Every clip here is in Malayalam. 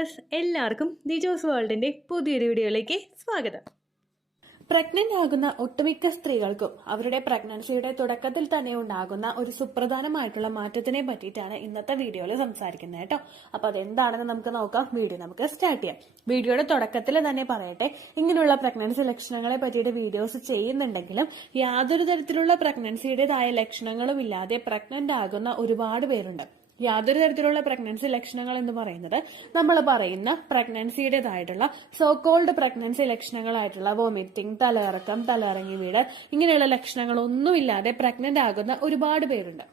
വ്യൂവേഴ്സ്, എല്ലാവർക്കും ദിജോസ് വേൾഡിന്റെ പുതിയൊരു വീഡിയോയിലേക്ക് സ്വാഗതം. പ്രഗ്നന്റ് ആകുന്ന ഒട്ടുമിക്ക സ്ത്രീകൾക്കും അവരുടെ പ്രഗ്നൻസിയുടെ തുടക്കത്തിൽ തന്നെ ഉണ്ടാകുന്ന ഒരു സുപ്രധാനമായിട്ടുള്ള മാറ്റത്തിനെ പറ്റിയിട്ടാണ് ഇന്നത്തെ വീഡിയോയിൽ സംസാരിക്കുന്നത് കേട്ടോ. അപ്പൊ അതെന്താണെന്ന് നമുക്ക് നോക്കാം. നമുക്ക് സ്റ്റാർട്ട് ചെയ്യാം. വീഡിയോയുടെ തുടക്കത്തിൽ തന്നെ പറയട്ടെ, ഇങ്ങനെയുള്ള പ്രഗ്നൻസി ലക്ഷണങ്ങളെ പറ്റിയിട്ട് വീഡിയോസ് ചെയ്യുന്നുണ്ടെങ്കിലും യാതൊരു തരത്തിലുള്ള പ്രഗ്നൻസിയുടേതായ ലക്ഷണങ്ങളും ഇല്ലാതെ പ്രഗ്നന്റ് ആകുന്ന ഒരുപാട് പേരുണ്ട്. യാതൊരു തരത്തിലുള്ള പ്രഗ്നൻസി ലക്ഷണങ്ങൾ എന്ന് പറയുന്നത് നമ്മൾ പറയുന്ന പ്രഗ്നൻസിയുടേതായിട്ടുള്ള സോകോൾഡ് പ്രഗ്നൻസി ലക്ഷണങ്ങളായിട്ടുള്ള വോമിറ്റിംഗ്, തലയിറക്കം, തലയിറങ്ങി വീഴൽ, ഇങ്ങനെയുള്ള ലക്ഷണങ്ങളൊന്നുമില്ലാതെ പ്രഗ്നന്റ് ആകുന്ന ഒരുപാട് പേരുണ്ട്.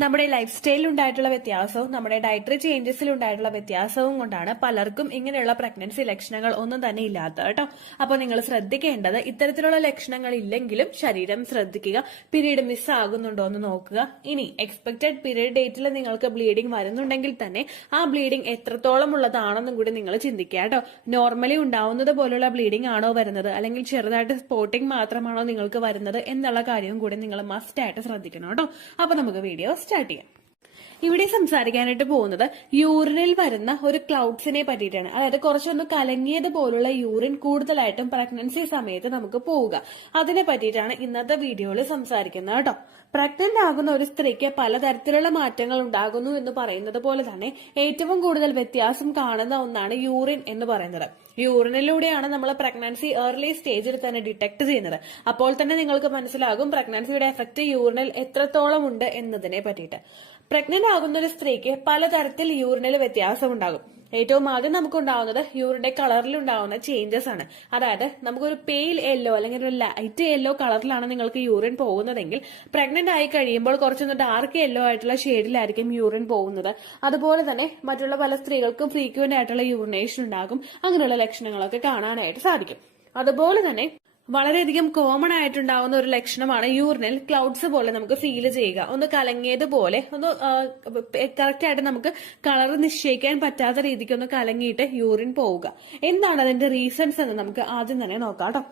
നമ്മുടെ ലൈഫ് സ്റ്റൈലിൽ ഉണ്ടായിട്ടുള്ള വ്യത്യാസവും നമ്മുടെ ഡയറ്ററി ചേഞ്ചസിൽ ഉണ്ടായിട്ടുള്ള വ്യത്യാസവും കൊണ്ടാണ് പലർക്കും ഇങ്ങനെയുള്ള പ്രഗ്നൻസി ലക്ഷണങ്ങൾ ഒന്നും തന്നെ ഇല്ലാത്തത് കേട്ടോ. അപ്പോൾ നിങ്ങൾ ശ്രദ്ധിക്കേണ്ടത്, ഇത്തരത്തിലുള്ള ലക്ഷണങ്ങൾ ഇല്ലെങ്കിലും ശരീരം ശ്രദ്ധിക്കുക. പീരീഡ് മിസ് ആകുന്നുണ്ടോ എന്ന് നോക്കുക. ഇനി എക്സ്പെക്ടഡ് പീരീഡ് ഡേറ്റിൽ നിങ്ങൾക്ക് ബ്ലീഡിംഗ് വരുന്നുണ്ടെങ്കിൽ തന്നെ ആ ബ്ലീഡിംഗ് എത്രത്തോളം ഉള്ളതാണെന്നും കൂടി നിങ്ങൾ ചിന്തിക്കുക കേട്ടോ. നോർമലി ഉണ്ടാവുന്നത് പോലുള്ള ബ്ലീഡിംഗ് ആണോ വരുന്നത്, അല്ലെങ്കിൽ ചെറുതായിട്ട് സ്പോട്ടിംഗ് മാത്രമാണോ നിങ്ങൾക്ക് വരുന്നത് എന്നുള്ള കാര്യവും കൂടി നിങ്ങൾ മസ്റ്റ് ആയിട്ട് ശ്രദ്ധിക്കണം കേട്ടോ. അപ്പൊ നമുക്ക് വീഡിയോ സ്റ്റാർട്ട് ചെയ്യാം. ഇവിടെ സംസാരിക്കാനായിട്ട് പോകുന്നത് യൂറിനിൽ വരുന്ന ഒരു ക്ലൗഡ്സിനെ പറ്റിയിട്ടാണ്. അതായത് കുറച്ചൊന്ന് കലങ്ങിയത് പോലുള്ള യൂറിൻ കൂടുതലായിട്ടും പ്രഗ്നൻസി സമയത്ത് നമുക്ക് പോവുക. അതിനെ പറ്റിയിട്ടാണ് ഇന്നത്തെ വീഡിയോയിൽ സംസാരിക്കുന്നത് കേട്ടോ. പ്രഗ്നന്റ് ആകുന്ന ഒരു സ്ത്രീക്ക് പലതരത്തിലുള്ള മാറ്റങ്ങൾ ഉണ്ടാകുന്നു എന്ന് പറയുന്നത് പോലെ തന്നെ ഏറ്റവും കൂടുതൽ വ്യത്യാസം കാണുന്ന ഒന്നാണ് യൂറിൻ എന്ന് പറയുന്നത്. യൂറിനിലൂടെയാണ് നമ്മൾ പ്രഗ്നൻസി ഏർലി സ്റ്റേജിൽ തന്നെ ഡിറ്റക്ട് ചെയ്യുന്നത്. അപ്പോൾ തന്നെ നിങ്ങൾക്ക് മനസ്സിലാകും പ്രഗ്നൻസിയുടെ എഫക്ട് യൂറിനിൽ എത്രത്തോളം ഉണ്ട് എന്നതിനെ പറ്റിയിട്ട്. പ്രഗ്നന്റ് ആകുന്ന ഒരു സ്ത്രീക്ക് പലതരത്തിൽ യൂറിനിൽ വ്യത്യാസം ഉണ്ടാകും. ഏറ്റവും ആദ്യം നമുക്കുണ്ടാവുന്നത് യൂറിന്റെ കളറിൽ ഉണ്ടാവുന്ന ചേഞ്ചസ് ആണ്. അതായത് നമുക്കൊരു പെയിൽ യെല്ലോ അല്ലെങ്കിൽ ഒരു ലൈറ്റ് യെല്ലോ കളറിലാണ് നിങ്ങൾക്ക് യൂറിൻ പോകുന്നതെങ്കിൽ പ്രഗ്നന്റ് ആയി കഴിയുമ്പോൾ കുറച്ചൊന്ന് ഡാർക്ക് യെല്ലോ ആയിട്ടുള്ള ഷെയ്ഡിലായിരിക്കും യൂറിൻ പോകുന്നത്. അതുപോലെ തന്നെ മറ്റുള്ള പല സ്ത്രീകൾക്കും ഫ്രീക്വന്റ് ആയിട്ടുള്ള യൂറിനേഷൻ ഉണ്ടാകും. അങ്ങനെയുള്ള ലക്ഷണങ്ങളൊക്കെ കാണാനായിട്ട് സാധിക്കും. അതുപോലെ തന്നെ വളരെയധികം കോമൺ ആയിട്ടുണ്ടാവുന്ന ഒരു ലക്ഷണമാണ് യൂറിനിൽ ക്ലൗഡ്സ് പോലെ നമുക്ക് ഫീൽ ചെയ്യുക. ഒന്ന് കലങ്ങിയതുപോലെ, ഒന്ന് കറക്റ്റ് ആയിട്ട് നമുക്ക് കളർ നിശ്ചയിക്കാൻ പറ്റാത്ത രീതിക്ക് ഒന്ന് കലങ്ങിയിട്ട് യൂറിൻ പോവുക. എന്താണ് അതിന്റെ റീസൺസ് എന്ന് നമുക്ക് ആദ്യം തന്നെ നോക്കാം കേട്ടോ.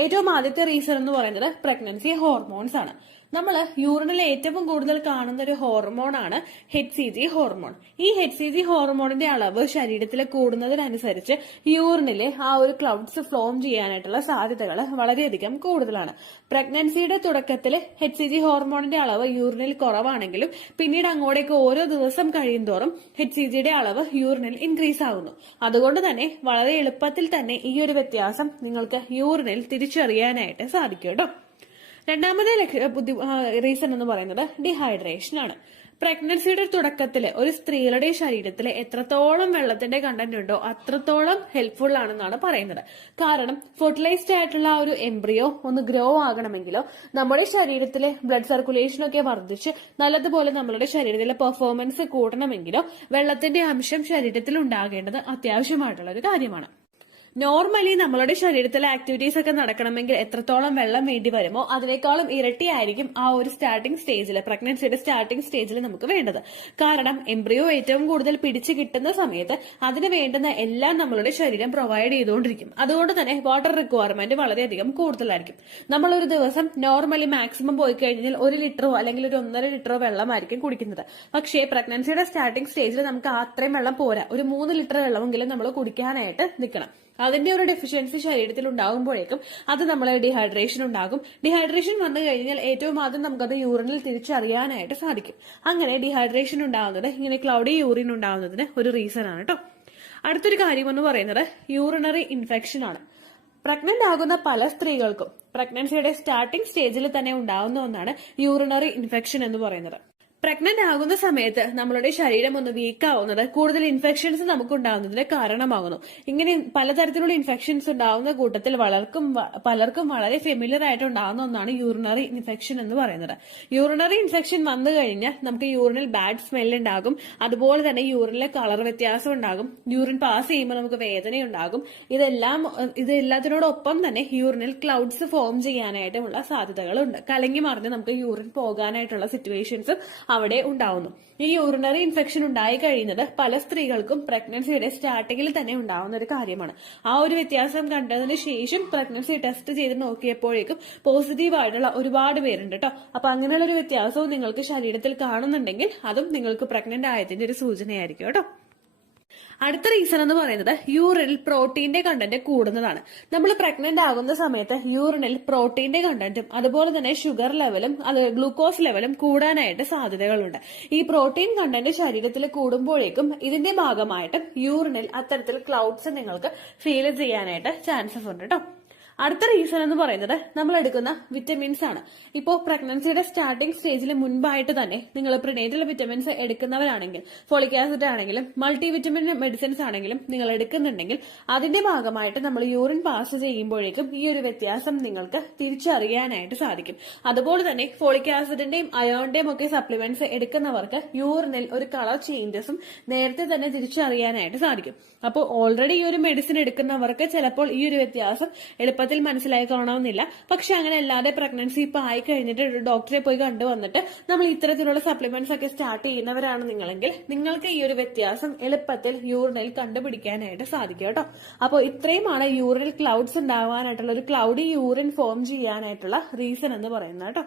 ഏറ്റവും ആദ്യത്തെ റീസൺ എന്ന് പറയുന്നത് പ്രഗ്നൻസി ഹോർമോൺസ് ആണ്. നമ്മൾ യൂറിനിൽ ഏറ്റവും കൂടുതൽ കാണുന്ന ഒരു ഹോർമോണാണ് HCG ഹോർമോൺ. ഈ HCG ഹോർമോണിന്റെ അളവ് ശരീരത്തിൽ കൂടുന്നതിനനുസരിച്ച് യൂറിനിലെ ആ ഒരു ക്ലൗഡ്സ് ഫോം ചെയ്യാനായിട്ടുള്ള സാധ്യതകൾ വളരെയധികം കൂടുതലാണ്. പ്രഗ്നൻസിയുടെ തുടക്കത്തിൽ HCG ഹോർമോണിന്റെ അളവ് യൂറിനിൽ കുറവാണെങ്കിലും പിന്നീട് അങ്ങോട്ടേക്ക് ഓരോ ദിവസം കഴിയുന്തോറും HCGയുടെ അളവ് യൂറിനിൽ ഇൻക്രീസ് ആകുന്നു. അതുകൊണ്ട് തന്നെ വളരെ എളുപ്പത്തിൽ തന്നെ ഈ ഒരു വ്യത്യാസം നിങ്ങൾക്ക് യൂറിനിൽ തിരിച്ചറിയാനായിട്ട് സാധിക്കും കേട്ടോ. രണ്ടാമത്തെ റീസൺ എന്ന് പറയുന്നത് ഡീഹൈഡ്രേഷൻ ആണ്. പ്രഗ്നൻസിയുടെ തുടക്കത്തിൽ ഒരു സ്ത്രീയുടെ ശരീരത്തിൽ എത്രത്തോളം വെള്ളത്തിന്റെ കണ്ടന്റ് ഉണ്ടോ അത്രത്തോളം ഹെൽപ്ഫുൾ ആണെന്നാണ് പറയുന്നത്. കാരണം ഫെർട്ടിലൈസ്ഡ് ആയിട്ടുള്ള ഒരു എംബ്രിയോ ഒന്ന് ഗ്രോ ആകണമെങ്കിലോ നമ്മുടെ ശരീരത്തിലെ ബ്ലഡ് സർക്കുലേഷൻ ഒക്കെ വർദ്ധിച്ച് നല്ലതുപോലെ നമ്മളുടെ ശരീരത്തിലെ പെർഫോമൻസ് കൂടണമെങ്കിലോ വെള്ളത്തിന്റെ അംശം ശരീരത്തിൽ ഉണ്ടാകേണ്ടത് അത്യാവശ്യമായിട്ടുള്ള ഒരു കാര്യമാണ്. നോർമലി നമ്മളുടെ ശരീരത്തിലെ ആക്ടിവിറ്റീസ് ഒക്കെ നടക്കണമെങ്കിൽ എത്രത്തോളം വെള്ളം വേണ്ടി വരുമോ അതിനേക്കാളും ഇരട്ടിയായിരിക്കും ആ ഒരു സ്റ്റാർട്ടിംഗ് സ്റ്റേജിൽ, പ്രഗ്നൻസിയുടെ സ്റ്റാർട്ടിംഗ് സ്റ്റേജിൽ നമുക്ക് വേണ്ടത്. കാരണം എംബ്രിയോ ഏറ്റവും കൂടുതൽ പിടിച്ചു കിട്ടുന്ന സമയത്ത് അതിന് വേണ്ടുന്ന എല്ലാം നമ്മളുടെ ശരീരം പ്രൊവൈഡ് ചെയ്തുകൊണ്ടിരിക്കും. അതുകൊണ്ട് തന്നെ വാട്ടർ റിക്വയർമെന്റ് വളരെയധികം കൂടുതലായിരിക്കും. നമ്മൾ ഒരു ദിവസം നോർമലി മാക്സിമം പോയി കഴിഞ്ഞാൽ 1 ലിറ്ററോ അല്ലെങ്കിൽ ഒരു 1.5 ലിറ്ററോ വെള്ളമായിരിക്കും കുടിക്കുന്നത്. പക്ഷേ പ്രഗ്നൻസിയുടെ സ്റ്റാർട്ടിംഗ് സ്റ്റേജിൽ നമുക്ക് അത്രയും വെള്ളം പോരാ. ഒരു 3 ലിറ്റർ വെള്ളമെങ്കിലും നമ്മൾ കുടിക്കാനായിട്ട് നിൽക്കണം. അതിന്റെ ഒരു ഡെഫിഷ്യൻസി ശരീരത്തിൽ ഉണ്ടാകുമ്പോഴേക്കും അത് നമ്മളെ ഡീഹൈഡ്രേഷൻ ഉണ്ടാകും. ഡീഹൈഡ്രേഷൻ വന്നു കഴിഞ്ഞാൽ ഏറ്റവും ആദ്യം നമുക്കത് യൂറിനിൽ തിരിച്ചറിയാനായിട്ട് സാധിക്കും. അങ്ങനെ ഡീഹൈഡ്രേഷൻ ഉണ്ടാകുന്നത് ഇങ്ങനെ ക്ലൗഡി യൂറിൻ ഉണ്ടാകുന്നതിന് ഒരു റീസൺ ആണ് കേട്ടോ. അടുത്തൊരു കാര്യം എന്ന് പറയുന്നത് യൂറിനറി ഇൻഫെക്ഷൻ ആണ്. പ്രഗ്നന്റ് ആകുന്ന പല സ്ത്രീകൾക്കും പ്രഗ്നൻസിയുടെ സ്റ്റാർട്ടിംഗ് സ്റ്റേജിൽ തന്നെ ഉണ്ടാകുന്ന ഒന്നാണ് യൂറിനറി ഇൻഫെക്ഷൻ എന്ന് പറയുന്നത്. പ്രഗ്നന്റ് ആകുന്ന സമയത്ത് നമ്മളുടെ ശരീരം ഒന്ന് വീക്ക് ആവുന്നത് കൂടുതൽ ഇൻഫെക്ഷൻസ് നമുക്ക് ഉണ്ടാകുന്നതിന് കാരണമാകുന്നു. ഇങ്ങനെ പലതരത്തിലുള്ള ഇൻഫെക്ഷൻസ് ഉണ്ടാകുന്ന കൂട്ടത്തിൽ പലർക്കും വളരെ ഫെമിലിയർ ആയിട്ട് ഉണ്ടാകുന്ന ഒന്നാണ് യൂറിനറി ഇൻഫെക്ഷൻ എന്ന് പറയുന്നത്. യൂറിനറി ഇൻഫെക്ഷൻ വന്നു കഴിഞ്ഞാൽ നമുക്ക് യൂറിനിൽ ബാഡ് സ്മെൽ ഉണ്ടാകും. അതുപോലെ തന്നെ യൂറിനിലെ കളർ വ്യത്യാസം ഉണ്ടാകും. യൂറിൻ പാസ് ചെയ്യുമ്പോൾ നമുക്ക് വേദനയുണ്ടാകും. ഇതെല്ലാത്തിനോടൊപ്പം തന്നെ യൂറിനിൽ ക്ലൗഡ്സ് ഫോം ചെയ്യാനായിട്ടുള്ള സാധ്യതകളുണ്ട്. കലങ്ങി മറിഞ്ഞ് നമുക്ക് യൂറിൻ പോകാനായിട്ടുള്ള സിറ്റുവേഷൻസും അവിടെ ഉണ്ടാവുന്നു. ഈ യൂറിനറി ഇൻഫെക്ഷൻ ഉണ്ടായി കഴിയുന്നത് പല സ്ത്രീകൾക്കും പ്രഗ്നൻസിയുടെ സ്റ്റാർട്ടിങ്ങിൽ തന്നെ ഉണ്ടാവുന്ന ഒരു കാര്യമാണ്. ആ ഒരു വ്യത്യാസം കണ്ടതിന് ശേഷം പ്രഗ്നൻസി ടെസ്റ്റ് ചെയ്ത് നോക്കിയപ്പോഴേക്കും പോസിറ്റീവ് ആയിട്ടുള്ള ഒരുപാട് പേരുണ്ട് കേട്ടോ. അപ്പൊ അങ്ങനെയുള്ള ഒരു വ്യത്യാസവും നിങ്ങൾക്ക് ശരീരത്തിൽ കാണുന്നുണ്ടെങ്കിൽ അതും നിങ്ങൾക്ക് പ്രഗ്നന്റ് ആയതിന്റെ ഒരു സൂചനയായിരിക്കും കേട്ടോ. അടുത്ത റീസൺ എന്ന് പറയുന്നത് യൂറിനിൽ പ്രോട്ടീന്റെ കണ്ടന്റ് കൂടുന്നതാണ്. നമ്മൾ പ്രഗ്നന്റ് ആകുന്ന സമയത്ത് യൂറിനിൽ പ്രോട്ടീന്റെ കണ്ടന്റും അതുപോലെ തന്നെ ഷുഗർ ലെവലും ഗ്ലൂക്കോസ് ലെവലും കൂടാനായിട്ട് സാധ്യതകളുണ്ട്. ഈ പ്രോട്ടീൻ കണ്ടന്റ് ശരീരത്തിൽ കൂടുമ്പോഴേക്കും ഇതിന്റെ ഭാഗമായിട്ട് യൂറിനിൽ അത്തരത്തിൽ ക്ലൗഡ്സ് നിങ്ങൾക്ക് ഫീൽ ചെയ്യാനായിട്ട് ചാൻസസ് ഉണ്ട് കേട്ടോ. അടുത്ത റീസൺ എന്ന് പറയുന്നത് നമ്മൾ എടുക്കുന്ന വിറ്റമിൻസ് ആണ്. ഇപ്പോൾ പ്രഗ്നൻസിയുടെ സ്റ്റാർട്ടിംഗ് സ്റ്റേജിൽ മുൻപായിട്ട് തന്നെ നിങ്ങൾ പ്രിനേറ്റൽ വിറ്റമിൻസ് എടുക്കുന്നവരാണെങ്കിൽ, ഫോളിക് ആസിഡ് ആണെങ്കിലും മൾട്ടി വിറ്റമിൻ മെഡിസിൻസ് ആണെങ്കിലും നിങ്ങൾ എടുക്കുന്നുണ്ടെങ്കിൽ അതിന്റെ ഭാഗമായിട്ട് നമ്മൾ യൂറിൻ പാസ് ചെയ്യുമ്പോഴേക്കും ഈ ഒരു വ്യത്യാസം നിങ്ങൾക്ക് തിരിച്ചറിയാനായിട്ട് സാധിക്കും. അതുപോലെ തന്നെ ഫോളിക് ആസിഡിന്റെയും അയോണിന്റെയും ഒക്കെ സപ്ലിമെന്റ്സ് എടുക്കുന്നവർക്ക് യൂറിനിൽ ഒരു കളർ ചേഞ്ചസും നേരത്തെ തന്നെ തിരിച്ചറിയാനായിട്ട് സാധിക്കും. അപ്പോൾ ഓൾറെഡി ഈ ഒരു മെഡിസിൻ എടുക്കുന്നവർക്ക് ചിലപ്പോൾ ഈ ഒരു വ്യത്യാസം എളുപ്പത്തിൽ മനസ്സിലായിക്കോണമെന്നില്ല. പക്ഷെ അങ്ങനെ അല്ലാതെ പ്രഗ്നൻസി ഇപ്പൊ ആയി കഴിഞ്ഞിട്ട് ഡോക്ടറെ പോയി കണ്ടുവന്നിട്ട് നമ്മൾ ഇത്തരത്തിലുള്ള സപ്ലിമെന്റ്സ് ഒക്കെ സ്റ്റാർട്ട് ചെയ്യുന്നവരാണ് നിങ്ങളെങ്കിൽ നിങ്ങൾക്ക് ഈ ഒരു വ്യത്യാസം എളുപ്പത്തിൽ യൂറിനിൽ കണ്ടുപിടിക്കാനായിട്ട് സാധിക്കും കേട്ടോ. അപ്പോൾ ഇത്രയുമാണ് യൂറിനിൽ ക്ലൗഡ്സ് ഉണ്ടാവാനായിട്ടുള്ള ഒരു ക്ലൗഡി യൂറിൻ ഫോം ചെയ്യാനായിട്ടുള്ള റീസൺ എന്ന് പറയുന്നത് കേട്ടോ.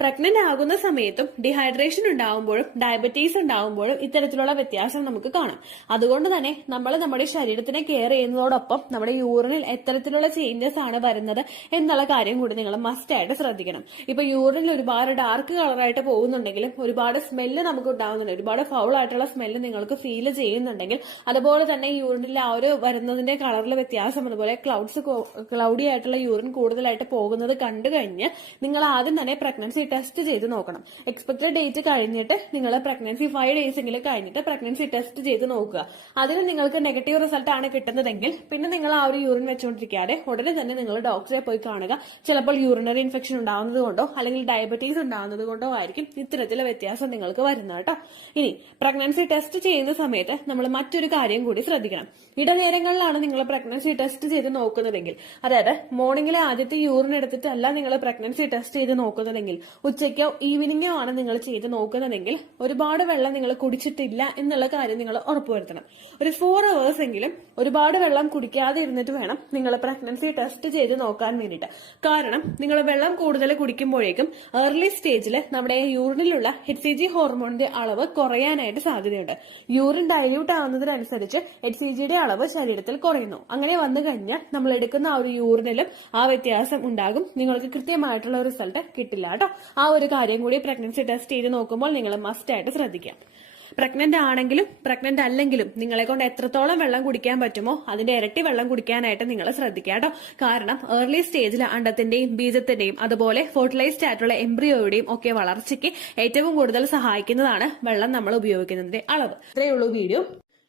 പ്രഗ്നന്റ് ആകുന്ന സമയത്തും ഡിഹൈഡ്രേഷൻ ഉണ്ടാവുമ്പോഴും ഡയബറ്റീസ് ഉണ്ടാവുമ്പോഴും ഇത്തരത്തിലുള്ള വ്യത്യാസം നമുക്ക് കാണാം. അതുകൊണ്ട് തന്നെ നമ്മൾ നമ്മുടെ ശരീരത്തിനെ കെയർ ചെയ്യുന്നതോടൊപ്പം നമ്മുടെ യൂറിനിൽ എത്തരത്തിലുള്ള ചേഞ്ചസ് ആണ് വരുന്നത് എന്നുള്ള കാര്യം കൂടി നിങ്ങൾ മസ്റ്റ് ആയിട്ട് ശ്രദ്ധിക്കണം. ഇപ്പൊ യൂറിനിൽ ഒരുപാട് ഡാർക്ക് കളറായിട്ട് പോകുന്നുണ്ടെങ്കിലും ഒരുപാട് സ്മെല്ല് നമുക്ക് ഉണ്ടാവുന്നുണ്ട്, ഒരുപാട് ഫൗൾ ആയിട്ടുള്ള സ്മെല്ല് നിങ്ങൾക്ക് ഫീൽ ചെയ്യുന്നുണ്ടെങ്കിൽ, അതുപോലെ തന്നെ യൂറിനിൽ ആ ഒരു വരുന്നതിന്റെ കളറിൽ വ്യത്യാസം, അതുപോലെ ക്ലൗഡി ആയിട്ടുള്ള യൂറിൻ കൂടുതലായിട്ട് പോകുന്നത് കണ്ടു കഴിഞ്ഞ് നിങ്ങൾ ആദ്യം തന്നെ പ്രഗ്നൻസി ടെസ്റ്റ് ചെയ്ത് നോക്കണം. എക്സ്പെക്ടഡ് ഡേറ്റ് കഴിഞ്ഞിട്ട് നിങ്ങൾ പ്രഗ്നൻസി 5 days എങ്കിലും കഴിഞ്ഞിട്ട് പ്രഗ്നൻസി ടെസ്റ്റ് ചെയ്ത് നോക്കുക. അതിന് നിങ്ങൾക്ക് നെഗറ്റീവ് റിസൾട്ട് ആണ് കിട്ടുന്നതെങ്കിൽ പിന്നെ നിങ്ങൾ ആ ഒരു യൂറിൻ വെച്ചുകൊണ്ടിരിക്കാതെ ഉടനെ തന്നെ നിങ്ങൾ ഡോക്ടറെ പോയി കാണുക. ചിലപ്പോൾ യൂറിനറി ഇൻഫെക്ഷൻ ഉണ്ടാവുന്നത് കൊണ്ടോ അല്ലെങ്കിൽ ഡയബറ്റീസ് ഉണ്ടാവുന്നത് കൊണ്ടോ ആയിരിക്കും ഇത്തരത്തിലെ വ്യത്യാസം നിങ്ങൾക്ക് വരുന്നത് കേട്ടോ. ഇനി പ്രഗ്നൻസി ടെസ്റ്റ് ചെയ്യുന്ന സമയത്ത് നമ്മൾ മറ്റൊരു കാര്യം കൂടി ശ്രദ്ധിക്കണം. ഇടനേരങ്ങളിലാണ് നിങ്ങൾ പ്രഗ്നൻസി ടെസ്റ്റ് ചെയ്ത് നോക്കുന്നതെങ്കിൽ, അതായത് മോർണിംഗിലെ ആദ്യത്തെ യൂറിൻ എടുത്തിട്ടല്ല നിങ്ങൾ പ്രഗ്നൻസി ടെസ്റ്റ് ചെയ്ത് നോക്കുന്നതെങ്കിൽ, ഉച്ചയ്ക്കോ ഈവനിങ്ങോ ആണ് നിങ്ങൾ ചെയ്ത് നോക്കുന്നതെങ്കിൽ ഒരുപാട് വെള്ളം നിങ്ങൾ കുടിച്ചിട്ടില്ല എന്നുള്ള കാര്യം നിങ്ങൾ ഉറപ്പുവരുത്തണം. ഒരു 4 hours എങ്കിലും ഒരുപാട് വെള്ളം കുടിക്കാതെ ഇരുന്നിട്ട് വേണം നിങ്ങൾ പ്രഗ്നൻസി ടെസ്റ്റ് ചെയ്ത് നോക്കാൻ വേണ്ടിയിട്ട്. കാരണം നിങ്ങൾ വെള്ളം കൂടുതൽ കുടിക്കുമ്പോഴേക്കും ഏർലി സ്റ്റേജിൽ നമ്മുടെ യൂറിനിലുള്ള HCG ഹോർമോണിന്റെ അളവ് കുറയാനായിട്ട് സാധ്യതയുണ്ട്. യൂറിൻ ഡൈല്യൂട്ട് ആവുന്നതിനനുസരിച്ച് HCGയുടെ അളവ് ശരീരത്തിൽ കുറയുന്നു. അങ്ങനെ വന്നു കഴിഞ്ഞാൽ നമ്മൾ എടുക്കുന്ന ആ ഒരു യൂറിനിലും ആ വ്യത്യാസം ഉണ്ടാകും. നിങ്ങൾക്ക് കൃത്യമായിട്ടുള്ള റിസൾട്ട് കിട്ടില്ല കേട്ടോ. ആ ഒരു കാര്യം കൂടി പ്രഗ്നൻസി ടെസ്റ്റ് ചെയ്ത് നോക്കുമ്പോൾ നിങ്ങൾ മസ്റ്റ് ആയിട്ട് ശ്രദ്ധിക്കാം. പ്രഗ്നന്റ് ആണെങ്കിലും പ്രഗ്നന്റ് അല്ലെങ്കിലും നിങ്ങളെ കൊണ്ട് എത്രത്തോളം വെള്ളം കുടിക്കാൻ പറ്റുമോ അതിന്റെ ഇരട്ടി വെള്ളം കുടിക്കാനായിട്ട് നിങ്ങൾ ശ്രദ്ധിക്കുക കേട്ടോ. കാരണം ഏർലി സ്റ്റേജിൽ അണ്ടത്തിന്റെയും ബീജത്തിന്റെയും അതുപോലെ ഫെർട്ടിലൈസ്ഡ് ആയിട്ടുള്ള എംബ്രിയോയുടെയും ഒക്കെ വളർച്ചയ്ക്ക് ഏറ്റവും കൂടുതൽ സഹായിക്കുന്നതാണ് വെള്ളം നമ്മൾ ഉപയോഗിക്കുന്നതിന്റെ അളവ്. ഇത്രയേ ഉള്ളൂ വീഡിയോ.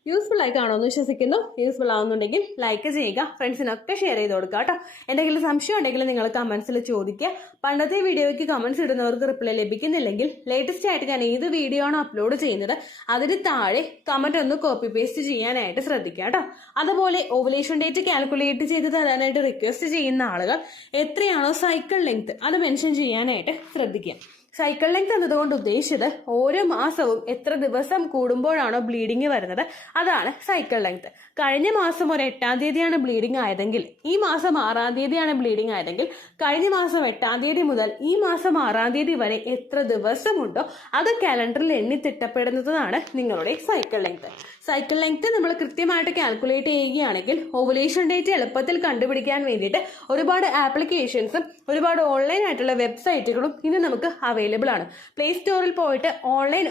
യൂസ്ഫുൾ ആയി കാണുമെന്ന് വിശ്വസിക്കുന്നു. യൂസ്ഫുൾ ആവുന്നുണ്ടെങ്കിൽ ലൈക്ക് ചെയ്യുക, ഫ്രണ്ട്സിനൊക്കെ ഷെയർ ചെയ്ത് കൊടുക്കുക കേട്ടോ. എന്തെങ്കിലും സംശയം ഉണ്ടെങ്കിൽ നിങ്ങൾ കമന്റ്സിൽ ചോദിക്കുക. പണ്ടത്തെ വീഡിയോയ്ക്ക് കമന്റ്സ് ഇടുന്നവർക്ക് റിപ്ലൈ ലഭിക്കുന്നില്ലെങ്കിൽ ലേറ്റസ്റ്റ് ആയിട്ട് ഞാൻ ഏത് വീഡിയോ ആണ് അപ്ലോഡ് ചെയ്യുന്നത് അതിന് താഴെ കമന്റ് ഒന്ന് കോപ്പി പേസ്റ്റ് ചെയ്യാനായിട്ട് ശ്രദ്ധിക്കുക കേട്ടോ. അതുപോലെ ഓവുലേഷൻ ഡേറ്റ് കാൽക്കുലേറ്റ് ചെയ്ത് തരാനായിട്ട് റിക്വസ്റ്റ് ചെയ്യുന്ന ആളുകൾ എത്രയാണോ സൈക്കിൾ ലെങ്ത് അത് മെൻഷൻ ചെയ്യാനായിട്ട് ശ്രദ്ധിക്കുക. സൈക്കിൾ ലെങ്ത് എന്നതുകൊണ്ട് ഉദ്ദേശിച്ചത് ഓരോ മാസവും എത്ര ദിവസം കൂടുമ്പോഴാണോ ബ്ലീഡിങ് വരുന്നത് അതാണ് സൈക്കിൾ ലെങ്ത്. കഴിഞ്ഞ മാസം ഒരു 8-ാം തീയതിയാണ് ബ്ലീഡിംഗ് ആയതെങ്കിൽ ഈ മാസം 6-ാം തീയതിയാണ് ബ്ലീഡിംഗ് ആയതെങ്കിൽ കഴിഞ്ഞ മാസം 8-ാം തീയതി മുതൽ ഈ മാസം 6-ാം തീയതി വരെ എത്ര ദിവസമുണ്ടോ അത് കാലണ്ടറിൽ എണ്ണി തിട്ടപ്പെടുന്നതാണ് നിങ്ങളുടെ സൈക്കിൾ ലെങ്ത്. സൈക്കിൾ ലെങ്ത് നമ്മൾ കൃത്യമായിട്ട് കാൽക്കുലേറ്റ് ചെയ്യുകയാണെങ്കിൽ ഓവുലേഷൻ ഡേറ്റ് എളുപ്പത്തിൽ കണ്ടുപിടിക്കാൻ വേണ്ടിയിട്ട് ഒരുപാട് ആപ്ലിക്കേഷൻസും ഒരുപാട് ഓൺലൈൻ ആയിട്ടുള്ള വെബ്സൈറ്റുകളും ഇന്ന് നമുക്ക് അവൈലബിൾ ആണ്. പ്ലേ സ്റ്റോറിൽ പോയിട്ട് ഓൺലൈൻ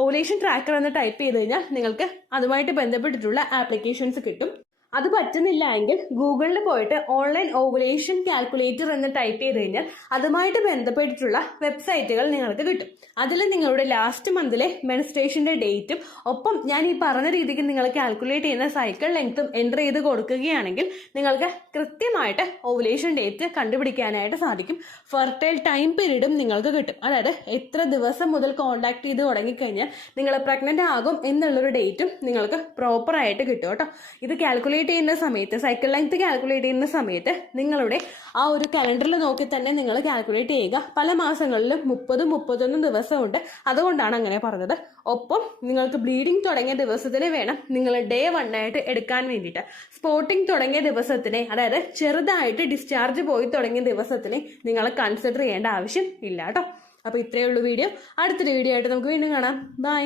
ഓവുലേഷൻ ട്രാക്കർ എന്ന് ടൈപ്പ് ചെയ്ത് കഴിഞ്ഞാൽ നിങ്ങൾക്ക് അതുമായിട്ട് ബന്ധപ്പെട്ടിട്ടുള്ള ആപ്ലിക്കേഷൻസ് കിട്ടും. അത് പറ്റുന്നില്ല എങ്കിൽ ഗൂഗിളിൽ പോയിട്ട് ഓൺലൈൻ ഓവുലേഷൻ കാൽക്കുലേറ്റർ എന്ന് ടൈപ്പ് ചെയ്ത് കഴിഞ്ഞാൽ അതുമായിട്ട് ബന്ധപ്പെട്ടിട്ടുള്ള വെബ്സൈറ്റുകൾ നിങ്ങൾക്ക് കിട്ടും. അതിൽ നിങ്ങളുടെ ലാസ്റ്റ് മന്തിലെ മെൻസ്ട്രേഷന്റെ ഡേറ്റും ഒപ്പം ഞാൻ ഈ പറഞ്ഞ രീതിക്ക് നിങ്ങൾ കാൽക്കുലേറ്റ് ചെയ്യുന്ന സൈക്കിൾ ലെങ്ത്തും എൻ്റർ ചെയ്ത് കൊടുക്കുകയാണെങ്കിൽ നിങ്ങൾക്ക് കൃത്യമായിട്ട് ഓവുലേഷൻ ഡേറ്റ് കണ്ടുപിടിക്കാനായിട്ട് സാധിക്കും. ഫെർട്ടൈൽ ടൈം പീരീഡും നിങ്ങൾക്ക് കിട്ടും. അതായത് എത്ര ദിവസം മുതൽ കോണ്ടാക്ട് ചെയ്ത് തുടങ്ങിക്കഴിഞ്ഞാൽ നിങ്ങൾ പ്രഗ്നന്റ് ആകും എന്നുള്ളൊരു ഡേറ്റും നിങ്ങൾക്ക് പ്രോപ്പറായിട്ട് കിട്ടും കേട്ടോ. ഇത് കാൽക്കുലേറ്റ് ചെയ്യുന്ന സമയത്ത് സൈക്കിൾ ലെങ്ത് കാൽക്കുലേറ്റ് ചെയ്യുന്ന സമയത്ത് നിങ്ങളുടെ ആ ഒരു കലണ്ടറിൽ നോക്കി തന്നെ നിങ്ങൾ കാൽക്കുലേറ്റ് ചെയ്യുക. പല മാസങ്ങളിലും 30-31 ദിവസമുണ്ട്. അതുകൊണ്ടാണ് അങ്ങനെ പറഞ്ഞത്. ഒപ്പം നിങ്ങൾക്ക് ബ്ലീഡിംഗ് തുടങ്ങിയ ദിവസത്തിന് വേണം നിങ്ങൾ ഡേ 1 ആയിട്ട് എടുക്കാൻ വേണ്ടിയിട്ട്. സ്പോട്ടിംഗ് തുടങ്ങിയ ദിവസത്തിനെ, അതായത് ചെറുതായിട്ട് ഡിസ്ചാർജ് പോയി തുടങ്ങിയ ദിവസത്തിനെ നിങ്ങൾ കൺസിഡർ ചെയ്യേണ്ട ആവശ്യം ഇല്ല കേട്ടോ. അപ്പൊ ഇത്രയേ ഉള്ളൂ വീഡിയോ. അടുത്തൊരു വീഡിയോ ആയിട്ട് നമുക്ക് വീണ്ടും കാണാം. ബൈ.